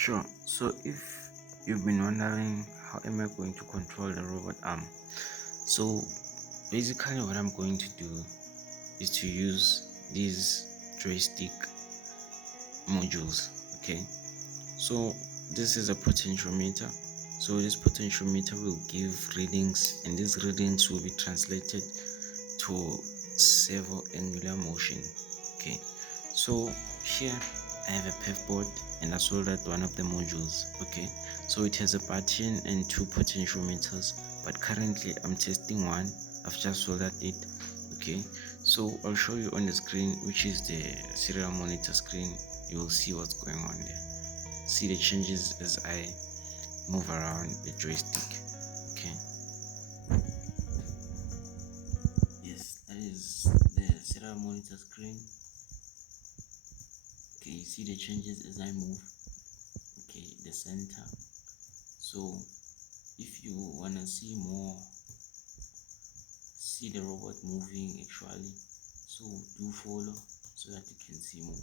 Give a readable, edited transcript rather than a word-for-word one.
Sure. So if you've been wondering how am I going to control the robot arm, so basically what I'm going to do is to use these joystick modules. Okay, so this is a potentiometer. So this potentiometer will give readings, and these readings will be translated to servo angular motion. Okay, so here I have a Perfboard and I soldered one of the modules. Okay, so it has a button and two potentiometers, but currently I'm testing one. I've just soldered it. Okay, so I'll show you on the screen, which is the serial monitor screen. You will see what's going on there. See the changes as I move around the joystick. Okay, yes, that is the serial monitor screen. Okay, you see the changes as I move. Okay, the center. So if you want to see more, see the robot moving actually, so do follow so that you can see more.